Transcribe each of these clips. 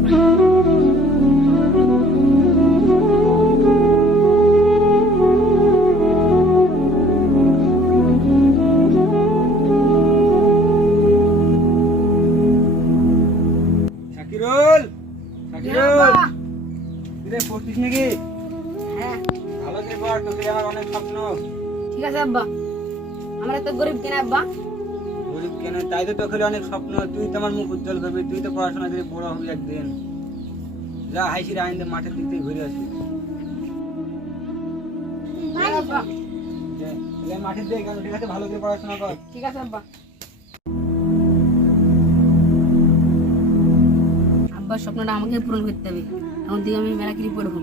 শাকিরুল, শাকিরুল, তুই পড়ছিস নাকি? হ্যাঁ। ভালো করে পড়, তোকে আমার অনেক স্বপ্ন। ঠিক আছে আব্বা, আমরা তো গরিব কেন আব্বা? গরিব কেন, তাই তো তোকে অনেক স্বপ্ন। তুই তো আমার মুখ উজ্জ্বল করবি, তুই তো পড়াশোনা করে বড় হবি একদিন। যা হাসির আইন মাঠের দিক থেকে ঘুরে আসি। আব্বা মাঠের দিকে গেল, ঠিক আছে? ভালো করে পড়াশোনা কর। ঠিক আছে আব্বা। আব্বার স্বপ্নটা আমাকে পূরণ করতে হবে। এখন থেকে আমি মেলাকিরি পড়বো।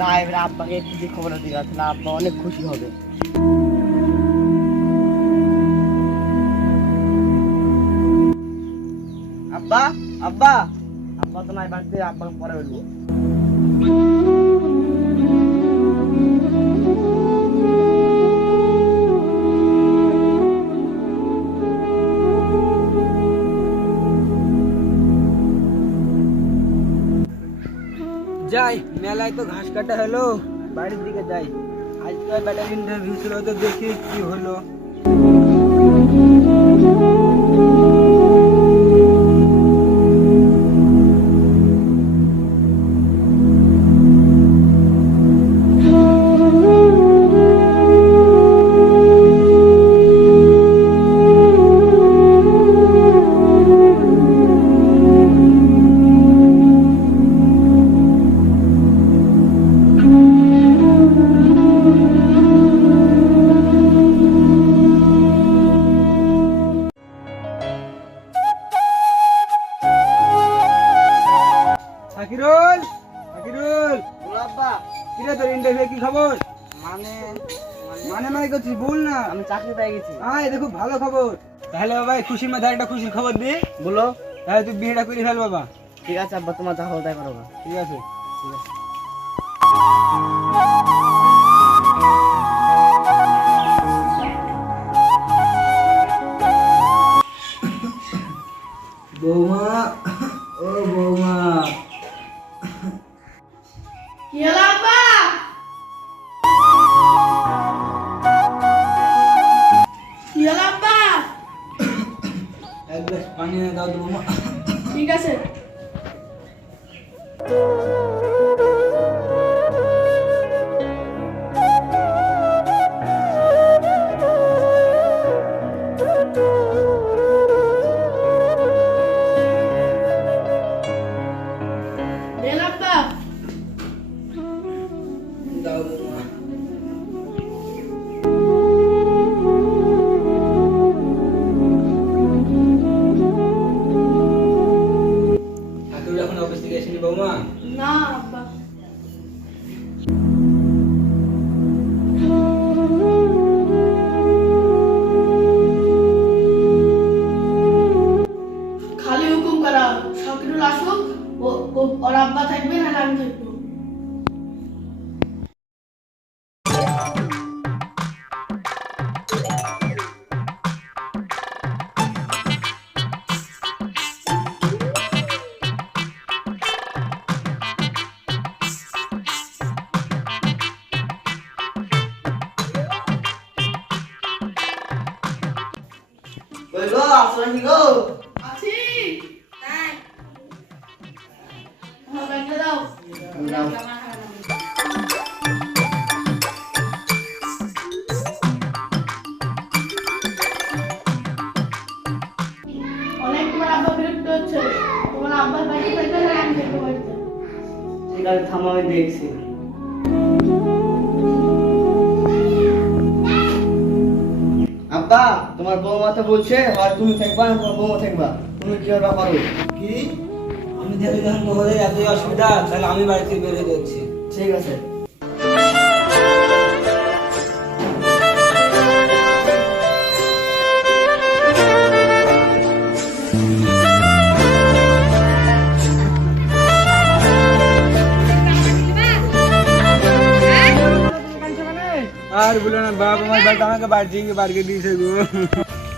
যাই এবারে আব্বাকে একটু দিয়ে খবর দিয়ে আসলে আব্বা অনেক খুশি হবে। আব্বা, আব্বা, আব্বা তো নাই বাড়িতে, আব্বাকে পরে বলবো। যাই, মেলায় তো ঘাস কাটা হলো, বাড়ির দিকে যাই। আজকে ব্যাটারি ইন্টারভিউ ছিল, তো দেখি কি হলো। শাকিরুল, শাকিরুল, বলো আব্বা। কিরে তোর ইন্টারভিউ কি খবর? মানে মানে মানে করছিস, বল না। আমি চাকরি পেয়ে গেছি। হ্যাঁ, দেখো ভালো খবর। তাহলে বাবা খুশির মাথায় একটা খুশির খবর দি। বলো। তাহলে তুই বিয়েটা করে ফেল বাবা। ঠিক আছে আব্বা, তোমার যা হল তাই করো। ঠিক আছে, ঠিক আছে। বৌমা, ও বৌমা, কি হলো আব্বা? কি হলো আব্বা? এক গ্লাস পানি এনে দাও তো বৌমা। ঠিক আছে। দাও বৌমা। ঠাকুর এখন অফিস থেকে এসেনি বৌমা? না আব্বা। খালি হুকুম করা, শাকিরুল আসুক, ওর আব্বা থাকবে না আমি থাকবো। বলবো আসলে কি গো? আছি তাই আমার ব্যাগটা দাও। অনেক তোমার আব্বা বিরক্ত হচ্ছে, তোমার আব্বার বাড়ি থাকবে না আমি থাকবো বাড়িতে। ঠিক আছে থামো, আমি দেখছি। আব্বা, তোমার বৌমা তো বলছে হয় তুমি থাকবা না তোমার বৌমা থাকবা, তুমি কি করবা করো। কি? আমি তুমি দেখে যখন হয়ে এতই অসুবিধা, তাহলে আমি বাড়ি থেকে বের হয়ে যাচ্ছি। ঠিক আছে। আর বলো না বাপ, আমার বাড়িতে আমাকে বাড়ি থেকে বাড়িয়ে দিয়েছে গো।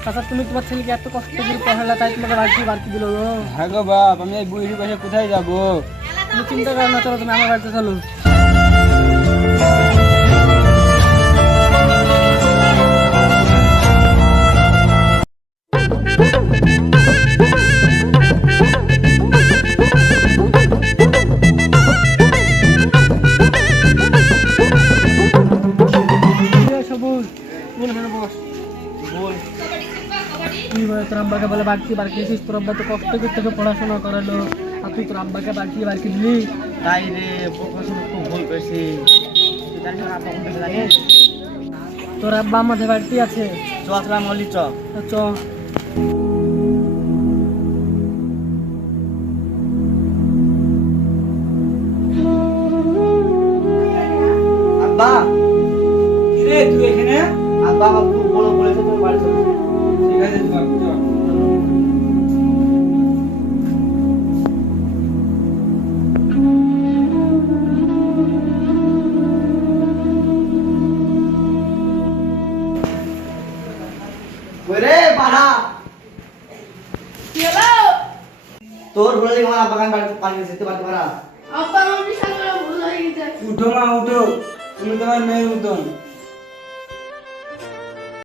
চাচা তুমি তোমার ছেলেকে এত কষ্ট করে পড়ালা, তাই তোমাকে বাড়ি দিল গো। হ্যাঁ গো বাপ, আমি এই বুড়ি বসে কোথায় যাবো? তুমি চিন্তা করো না, চলো তুমি আমার বাড়িতে চলো। সবুজ বল, এখানে বস। বল তুই তোর আব্বাকে বলে বাড়ি দিয়েছিস, তোর আব্বা তো কষ্ট করতে পড়াশোনা করালো, আর তুই তোর আব্বাকে বাড়ি দিলি। তাই রে, পড়াশোনা খুব ভুল করেছি। তুই জানিস আমার আব্বা কোন দেশে জানিস? তোর আব্বা আমাদের বাড়িতে আছে। চ আসলাম অলি, চ চ। আব্বা, কিরে তুই এখানে? আব্বা আমার খুব বড় বলেছে, তোর বাড়ি চলো। ঠিক আছে বাপ, চল। ওরে বাড়া, কি হলো? তোর বলে আমার আব্বাকে আমি বাড়িতে পানি যেতে পারতে পারা। আব্বা আমার বিশাল বড় ভুল হয়ে গেছে। উঠো মা উঠো, তুমি তোমার মেয়ের মতন।